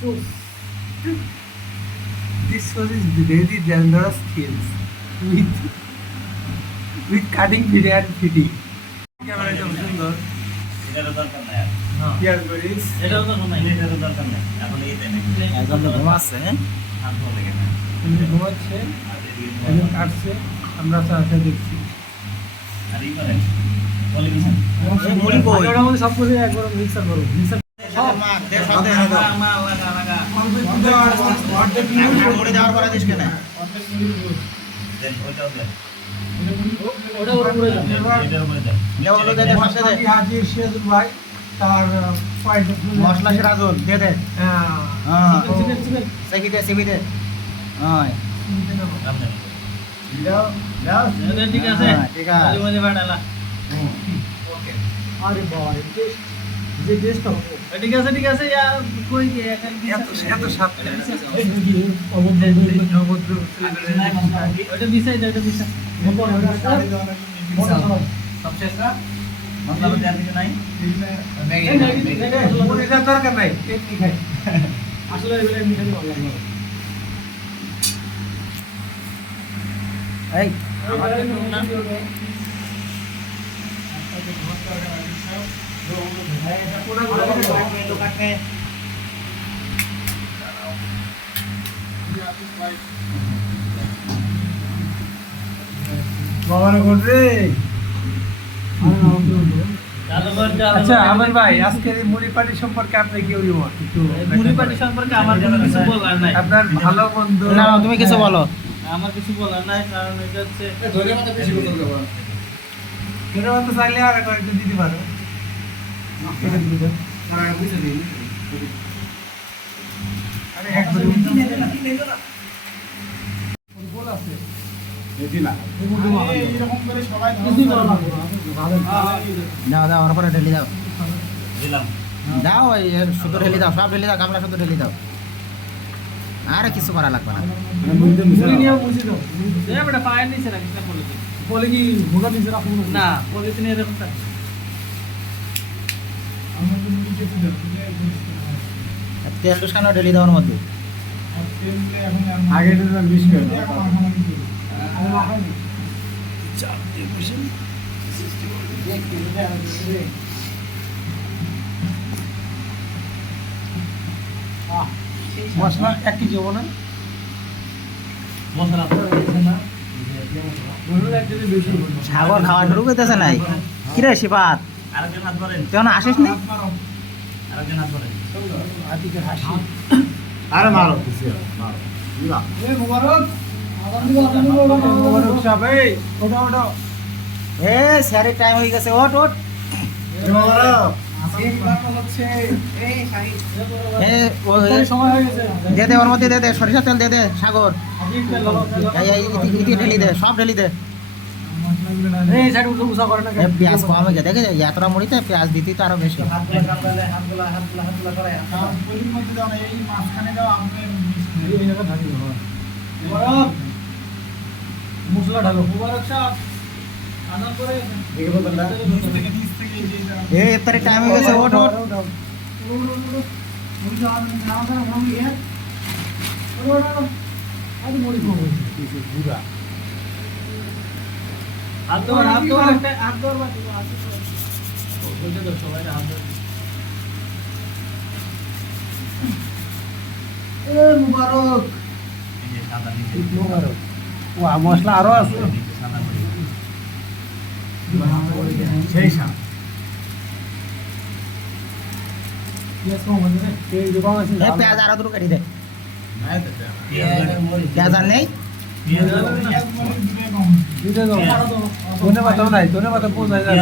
This one is very dangerous skills with with cutting video and fitting. Camera খুব সুন্দর। এটারও দরকার নাই আর। পিয়ার করিস এটারও দরকার নাই এটারও দরকার নাই। এখন এই দেন একদম তো ঘুমাচ্ছে হ্যাঁ? লাগে না। তুমি ঘুমাচ্ছে। কাটছে। আমরা দেখছি। আর সব কিছু একবার মিক্সার করো। মিক্সার তার মশলা সিরাজুল দে দে হ্যাঁ সেকি দে সেকি দে হয় ঠিক আছে ঠিক আছে আরে বাবা যে টেস্ট হবে। ঠিক আছে ঠিক আছে ইয়া কই এখন এত এত স্বাদ ওটা দিছাই ওটা দিছাই সব শেষ না মশলা বলতে আর কিছু নাই। এটা দরকার নাই। এমনি খাই আসলে এগুলো এমনি ভালো লাগে এই বাবার ঘরে চালু কর চালু আচ্ছা আমান ভাই আজকের এই মুড়ি পাটি সম্পর্কে আপনি কি অভিমত একটু মুড়ি পাটি সম্পর্কে আমার কোনো কিছু বলার নাই। আপনার ভালো বন্ধু না তুমি কিছু বলো। আমার কিছু বলার নাই কারণ এটা হচ্ছে চাইলে আর কয়েকদিন দিতে পারো। আরে দাও ওর পরে ঢেলি দাও দাও এর শুধু ঢেলি দাও সব ঢেলি দাও গামলা শুধু ঢেলি দাও আর কিছু করা লাগবে না বলে কি না পলিথিন তেল টুসকানো ঢেলি দাও ওর মধ্যে? আগে মশলা এক কেজি হব না। মশলা সাগর খাওয়া শুরু করতেছে নাই। কিরে শিপাত আরেকজন হাত ধরেন। তুই আসিস নি? আরেকজন হাত ধরেন। আরে মারো মোবারক। সাহেব এই ওটা ওটা এ স্যারের টাইম হয়ে গেছে ওট ওট এ সময় দে দে ওর মধ্যে দে দে সরিষা তেল দে দে সাগর। সব ঢেলি দে। পেঁয়াজ কম হয়ে গেছে দেখে এতটা মুড়িতে পেঁয়াজ দিতে তো আরও বেশি। মশলা ঢালো। মুবারক সাহেব আনার পরে এ এবারে টাইম হয়ে গেছে ওট হাত ধর হাত ধর হাত ধর। হাত ধর বলতে দাও সবাই হাত ধর। মুবারক। মুবারক। ও মশলা আরও আছে। সেই সাপ পেঁয়াজ আরও দুটো কেটে দে। পেঁয়াজ। পেঁয়াজ আর নেই? দাও। ধন্যবাদ নাই ধন্যবাদ পৌঁছায় যায়